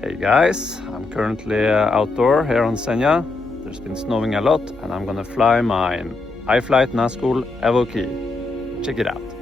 Hey guys, I'm currently outdoor here on Senja. There's been snowing a lot and I'm gonna fly my iFlight Nazgul Evo Key. Check it out.